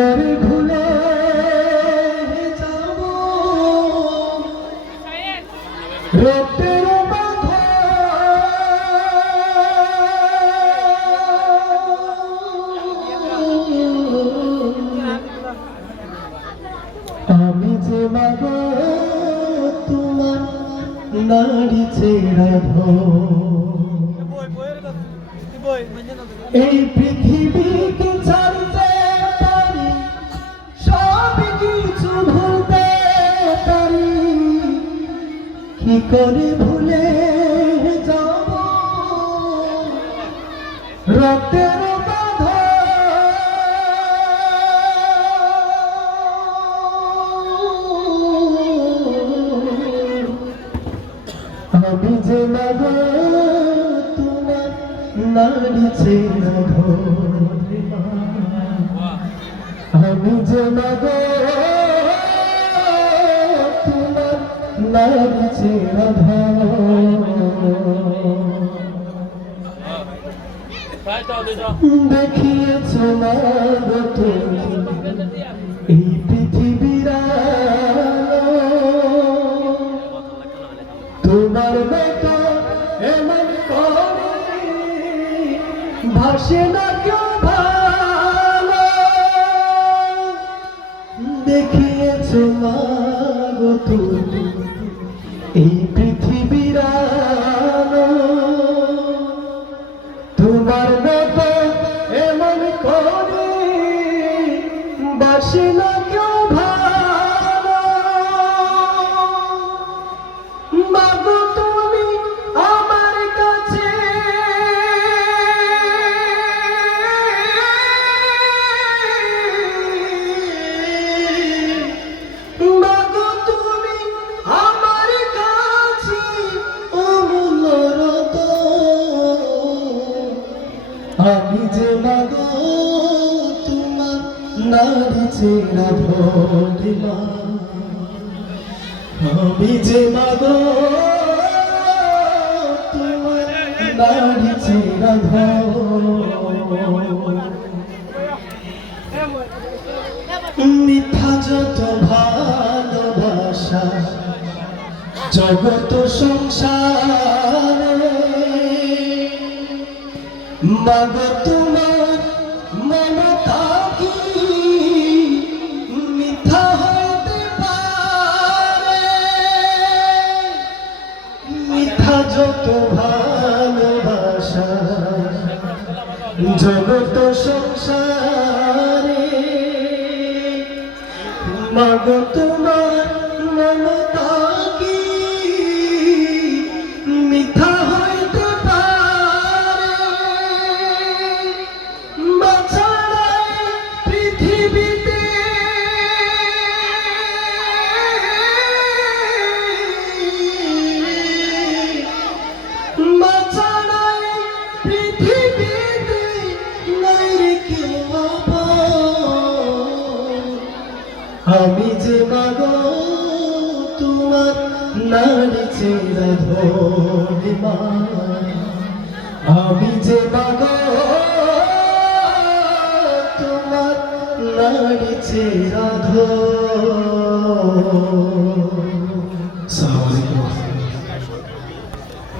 তোরে ভুলে যাব। রক্তের আমি যে মাগ তোমার নারী ছেড়া এই পৃথিবীকে ছাড়তে কি করে ভুলে যাব? রক্তের আমি যে মাগ তোমার নারী ছেড়া। আমি যে মাগ নারী ছেড়া দেখিয়েছ তুমি এই পৃথিবীর তোমার মতো এমন না কেউ ভালো। দেখিয়েছ মাগো তুমি এই পৃথিবীর। তোমার মতো এমন করে বাসে যে মাগো তোমার নারী ছেড়া ধরে মা আমি যে মাগো তোমার নারী ছেড়া মিথ্যা যত ভালোবাসা, জগত সংসারে, মাগ যত ভালোবাসা জগত সংসারে মাগ আমি যে মাগো, তোমার নারী ছেড়া ধরে মা। আমি যে মাগো, তোমার নারী ছেড়া ধরে